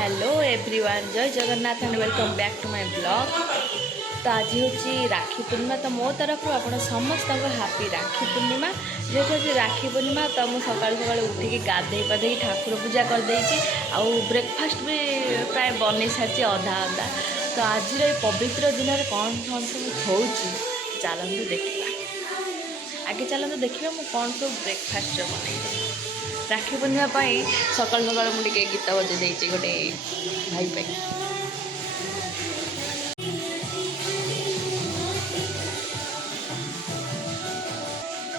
Hello everyone, जय Jagannath and welcome back to my blog. तो आज हूँ राखी पूर्णिमा। तो मो तरफ आपण समस्त हापी राखी पूर्णिमा। जेहेतु आज राखी पूर्णिमा तो मुझे सकाल सकाल उठिकी गाधे पाधे ठाकुर पूजा करदे ब्रेकफास्ट भी प्राय बन सारी अधा अधा। तो आज पवित्र दिन में कौन कौन सब हो चलतु देखा। आगे चलतु देखा मुझे कौन सब ब्रेकफास्ट बन राखी पूर्णिमा सकाल सकाल मुझे गीत बजे गोटे भाई पे।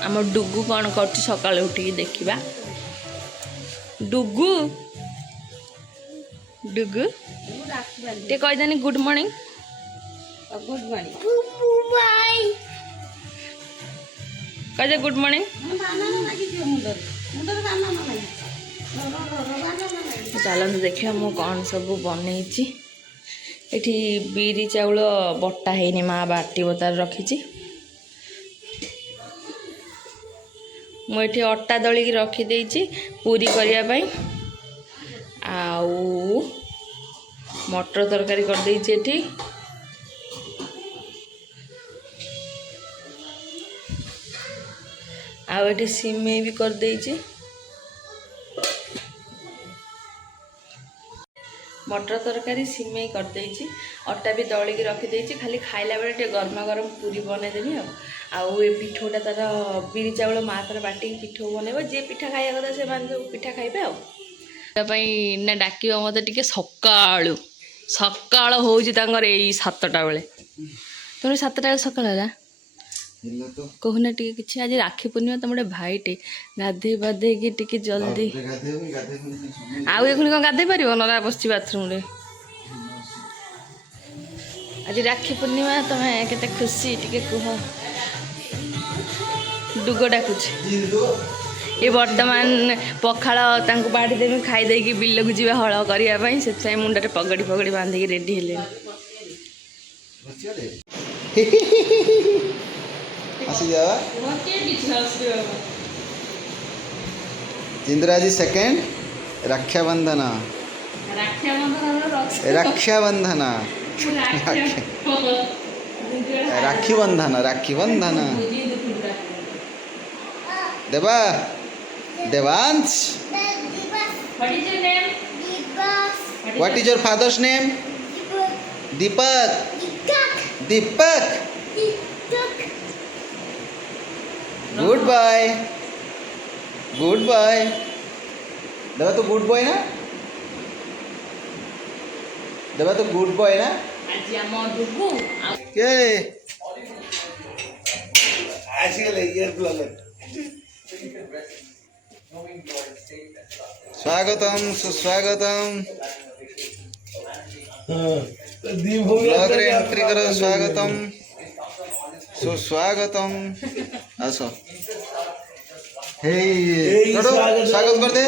आम डुगु कौन कर सकाल उठिकी देखा। डुगु डुगु टे कहीदेनी गुड मॉर्निंग। गुड मॉर्निंग कह गुड मॉर्निंग। चलते देखिए मु कौन सब बनई। एठी बिरी चाउल बट्टा है माँ बाटी बतार रखी। मुझे अटा दलिकी रखीदे पूरी करने आउ मटर तरकारी कर देती। आउ एठी सिमेई भी कर देती। मटर तरकारी सिमेई कर देती। अटा भी दलिकी रखीदे। खाली खाइला बेले टे गरमा गरम पूरी बनईदेवी। आउ ए पिठोटा तार बिरी चाउल माँ तार बाटी पिठो बनइब। जी पिठा खाया कथा से सब पिठा खाइबे। ना डाक मत टे सकाळु सकाळ हो 7टा बेले। तुम 7टा सकाळ कहूना टे कि आज राखी पूर्णिमा तो मोटे भाईटे गाधे बाधे टे जल्दी आउ ये कौन गाधे पार ना बस बाथरूम रे। आज राखी पूर्णिमा तुम्हें केते खुशी टे कह। डुग डाकुच ये बर्तमान पखाड़ बाड़ी देवी खाईदे बिल को जी हल करने से मुंडे पगड़ी पगड़ी बांधिकी रेडी हेले। इंदिरा जी सेकेंड रक्षाबंधन रक्षाबंधन राखी बंधन राखी बंधन देवा Devansh what is your father's name? Deepak Deepak good boy good boy. देवा तो गुड बॉय ना? देवा तो गुड बॉय ना? क्या स्वागतम सुस्वागतम ब्लॉग रे एंट्री करो। स्वागतम सुस्वागतम आसो। हे स्वागत कर दे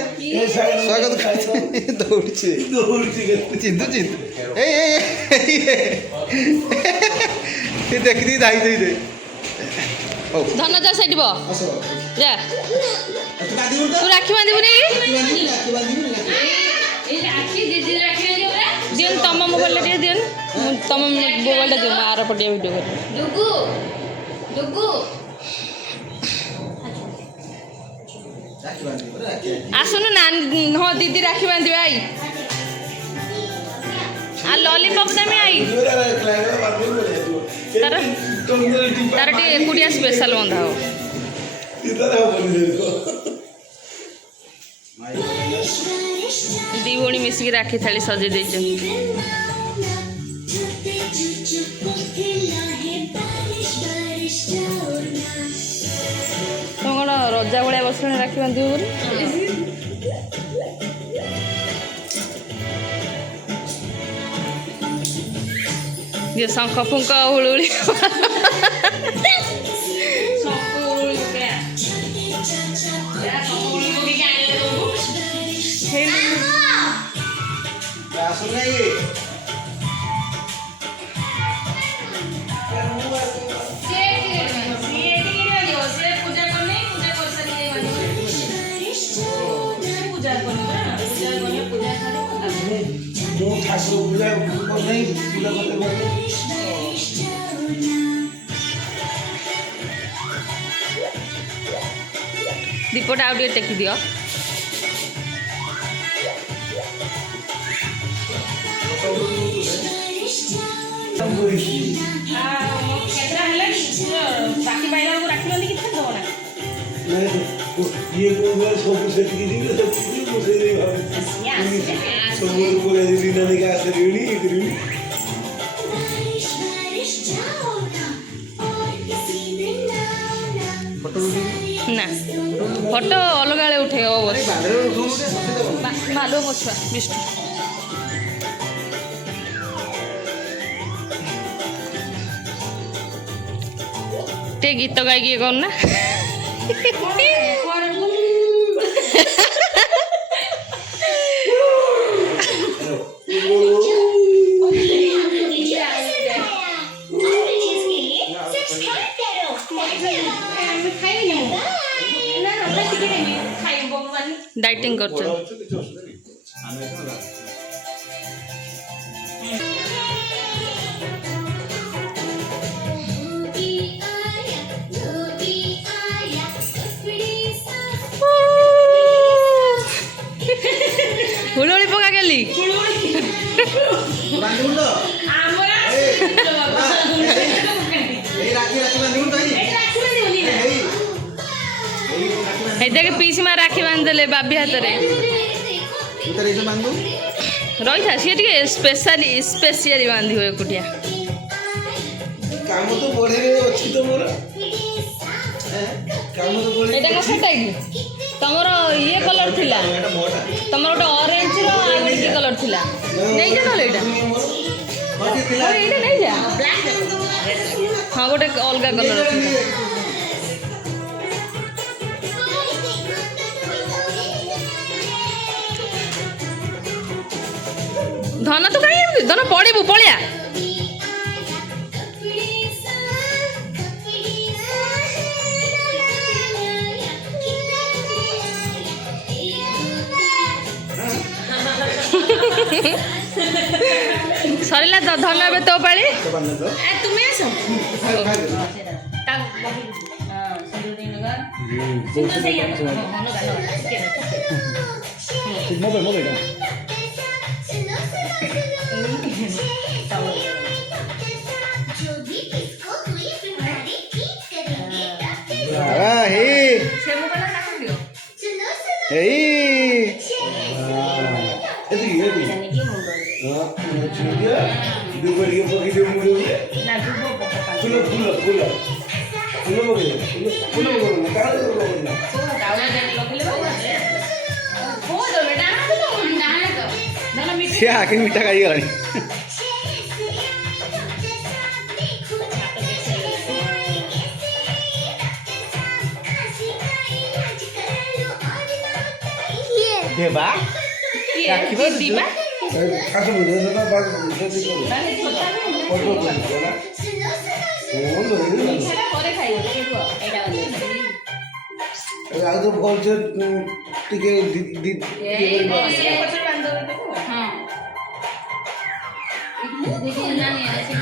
स्वागत कर दौड़ चिंतु चिंतु देख दी दाई दे दे धन जा सेठ जा तू राखी बांधबुनी दिन तुम मोबाइल टे दिन तुम मोबाइल दिन आर पटिया वीडियो आसुन ना। हाँ दीदी राखी बांधे आई आ लॉलीपॉप देमी आई तार तार टे एकुटिया स्पेशल बंधा हो। दी भौणी मिसिकी राखी थाली सजे दे। तुम कौन रजा भाया बस राखी बांध ये शंख फुंक हुलुड़ी पूजा ମୁଁ ଠାକୁର ପୂଜା କରିନେଇ ପୂଜା କରିତେ ଦୀପଟା ଆଉ ଟିକେ ଟେକି ଦିଅ। ବାକି ପାଇଲା ବେଳକୁ ରାଖିବନି କିଛି ଦେବ ନା ଇଏ କୋଉ ସବୁ ସେଠିକି ଯିବେ ସେଠିକି ମୁଁ ସେଇ ଭାବୁଛି ସବୁ ପଳେଇ ଦିନ ନେଇକି ଆସିଲିଣି ଇଏ କରିବି ନା ଫଟୋ ଅଲଗା ବେଳେ ଉଠେଇବ ବସ ମାଲୋ ମୋ ଛୁଆ ବିଷ୍ଣୁ ଟିକେ ଗୀତ ଗାଇକି ଇଏ କରୁ ନା डाइटिंग करछो हुलुली पका गेली देख पीसी माँ राखी बांधले बाबी हाथ रही था सी टे स्पेशली बांधी हुए एकुटिया काम तो बढ़े अछि तो मोर काम तो बढ़े एटा कसा तमर ये कलर थिला तमर गोटे ऑरेंज रो आ ये कलर थिला नहीं जा नले एटा और एटा नहीं जा हां गोटे अलगा कलर थिला धन तो कहीं धन पड़ू पलिया सरला तो धन ए तो पाली तुम्हें आस आके मीठा खाई गलानी देबा राखिबा दीबा खास बोले ना बात जल्दी करो फोटो को ना फोन दे करे खाइबो एटा आज तो बहुत टिके हां देखो ना नहीं ऐसे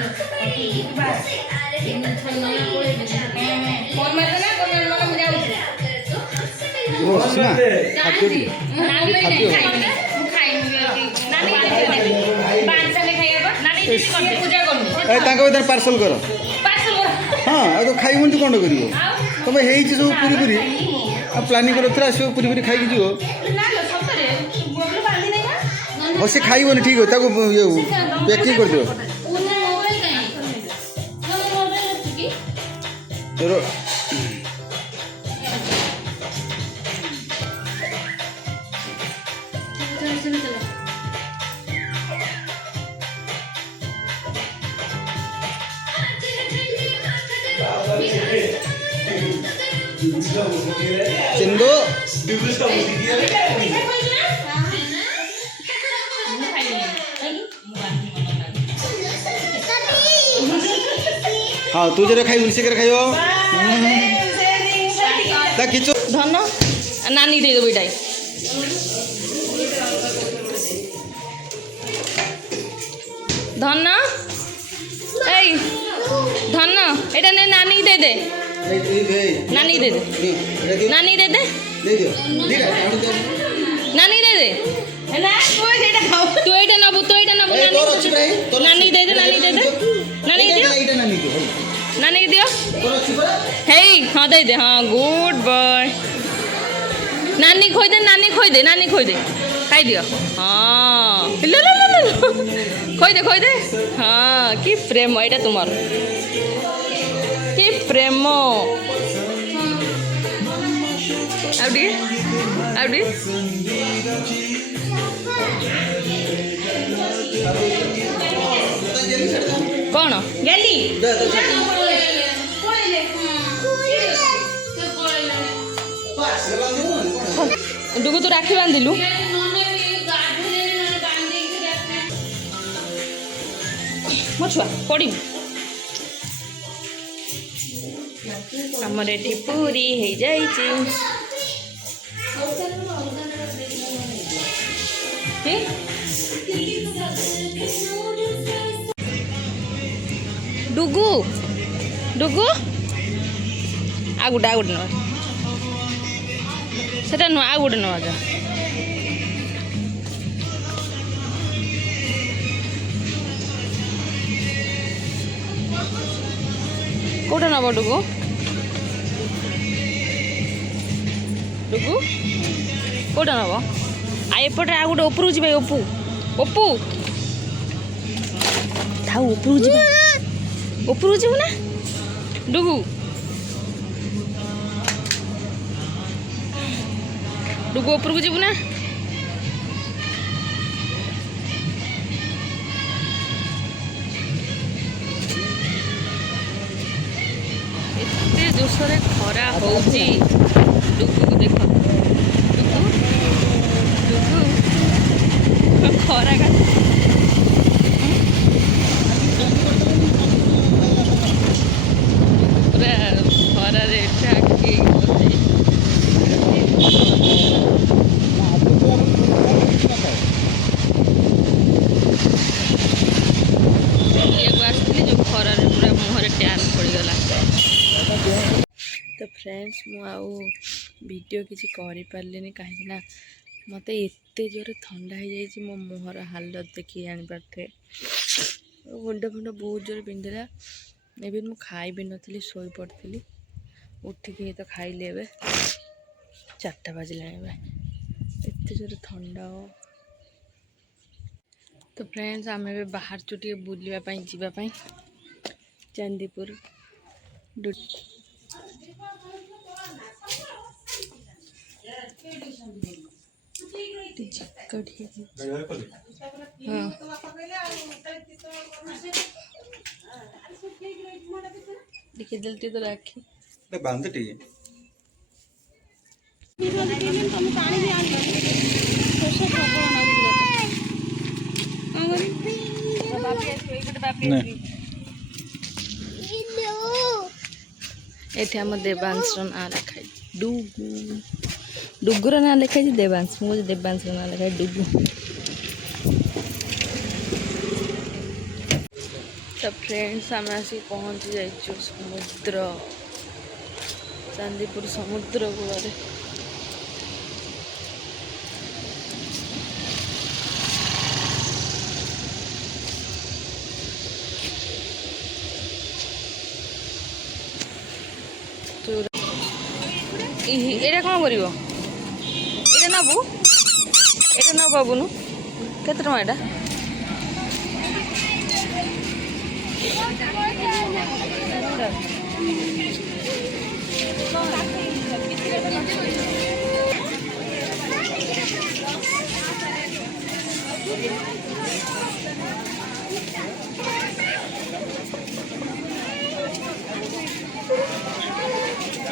बस इन छन्ना कोले फोन में ना कोन मन में जाऊ ओ सुना खाद्य नानी नहीं खाइबे मु खाइबे नानी पांच साले खाइबा नानी पूजा करनु ए तांका बदन पार्सल करो हां आ तो खाइ मुंज कोंड करियो तमे हेई छी सब पूरी पूरी आ प्लानिंग करो थरा सब पूरी पूरी खाइ की जियो ना लो सतरे मोबाइल बांधी नहीं ना ओ से खाइबोनी ठीक हो ताको पैकिंग कर दियो उन्हें मोबाइल कहीं मोबाइल की तोरो चिंदो हाँ तू जरा खाई उनसे कर खाइयो ता किचो धन नानी दे दो बेटा ଧନ ଏଇ ଧନ ଏଇଟା ନେ ନାନୀକି ଦେଇଦେ ନାନୀକି ଦେଇଦେ ନାନୀକି ଦେଇଦେ ନାନୀକି ଦେଇଦେ ତୁ ଏଇଟା ନବୁ ନାନୀକି ଦେଇଦେ ନାନୀକି ଦେଇଦେ ନାନୀକି ଦିଅ ନାନୀକି ଦିଅ ହେଇ ହଁ ଦେଇଦେ ହଁ ଗୁଡ୍ ବୟ नानी खोई दे खाई दियो हाँ खोई दे हाँ कि प्रेम एटा तुमर कि प्रेम आउडी कौन गेली डुगु तो राखी बांधिलु मो छुआ पड़ी हमर एठी पूरी हे जाइछि डुगु डुगु आगुडा न सेटा नु आ गुड न आजा कोटा नब डुगु डुगु कोटा नब आ एपटे आ गुड उपरु जिबे ओपु ओपु थाउ उपरु जिबु ना डुगु डुगु ऊपर को जीवु ना एते जोशरे खरा होउची डुगु को देखो डुगु खरा का पूरा खरा रे ठाकी तो फ्रेंड्स वीडियो किसी करें कहीं मत एत जोर थंडा हो जाए मो मुहर हालत देखिए जापारे मुंड फुंड बहुत जोर पिंधला इवन मु खाई भी नी शोई पड़ी उठिकी तो खाइली ए 4टा बाजिला एत जोर ठंडा तो फ्रेंड्स आम ए बाहर टे बुलवाई जावाई चांदीपुर हाँ देखिए दिलती तो राखी बांध एठी हम देवांश ना लिखाई डुगु डुगुर ना लिखाई देवांश मुझे देवांश ना लिखाई डुगु तो फ्रेंड्स आम आसी पहुँची जाइए समुद्र चांदीपुर समुद्र कूल एटा कौन कर नबू एटा न बाबुनु केते टका एटा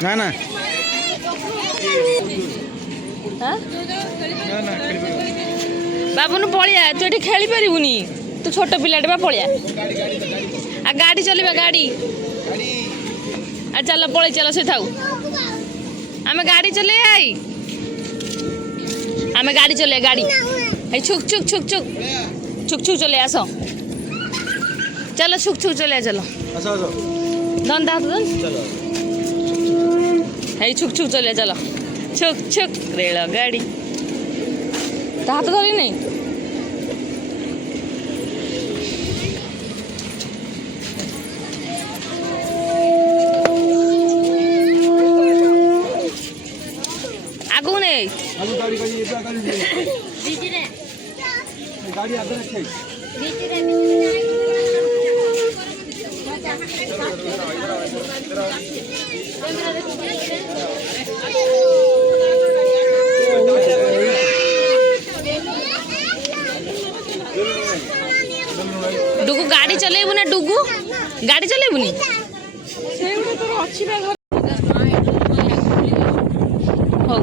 ना ना बाबुनु पलिया तू ये खेली पारूनी तू छोट पिलाटे बा पलिया आ गाड़ी चलवा गाड़ी आ चल पलि चल से थाऊ आम गाड़ी चले आई आम गाड़ी चले गाड़ी छुक छुक छुक छुक छुक छुक चले आस चलो छुक छुक चले चलो आसो आसो दन दाद दन चलो है छुक छुक चले चलो छुक छुक रेल गाड़ी हाथ धरी नहीं आगू नहीं आगे गाड़ी गाड़ी ये गाड़ी गाड़ी आगे रखे डुगु गाड़ी चलेबु ना डुगु गाड़ी चलेबुनी हौ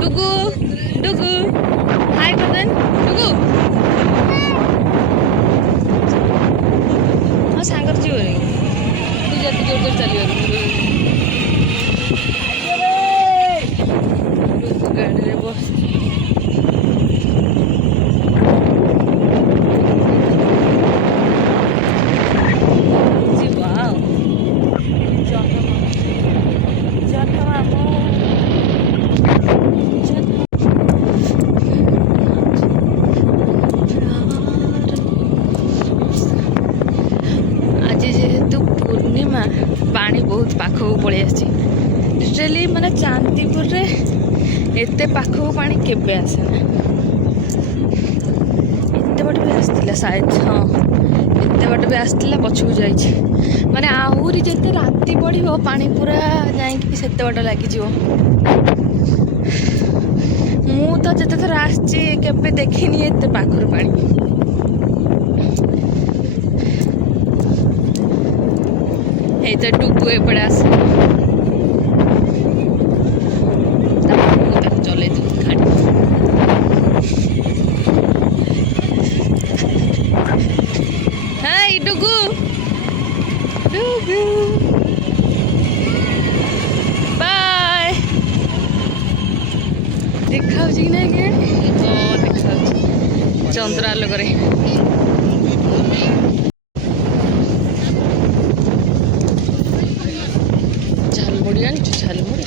डुगु डुगु हाय करदेन डुगु हाँ सांगर जी रे तू जल्दी जोर जोर चलियो डुगु गाड़ी रे बस जी वाओ आज जेहेतु पूर्णिमा पानी बहुत पाखक पलि आसली माने चांदीपुर रे एते पाखक पानी केबे आसेना एते बट भी आसला शायद हाँ एते बट भी आसला पछकु जाइए माने आहुरी जेते राति पड़ो पानी पूरा जाइए सेते बट लगी मु तो जिते थर आसची केबे देखिनी एते पाखर पानी तो डुगु एपटे आस चले गाड़ी हाय डुगु डुगु बाय देखा कि ना कि देखा चंद्रालोक रे झालमुड़ी जानी झालमुड़ी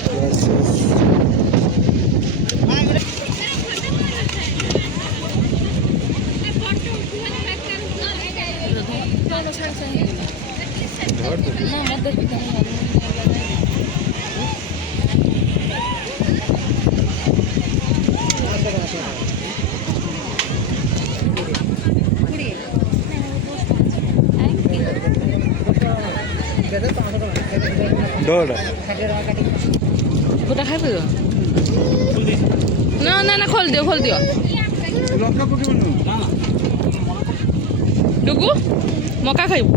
दौड़ गोटा खाइब ना ना ना खोल दियो लंका पकेबनु डुगु मका खाइब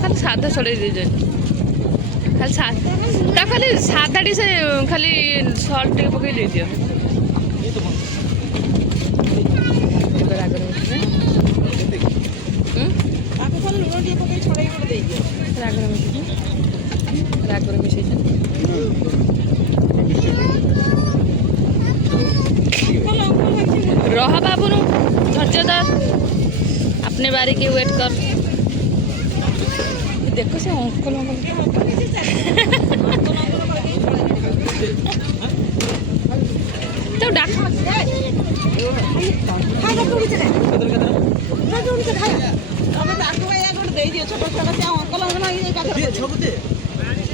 खाली सादा चढ़े दे खाली सादा टी से खाली सल्ट टे पकई दे दियो रागर मिशे रह बाबू धैर्य धर अपने बारी की वेट कर देखो से अंकल तो डाक छोट छोट अंकल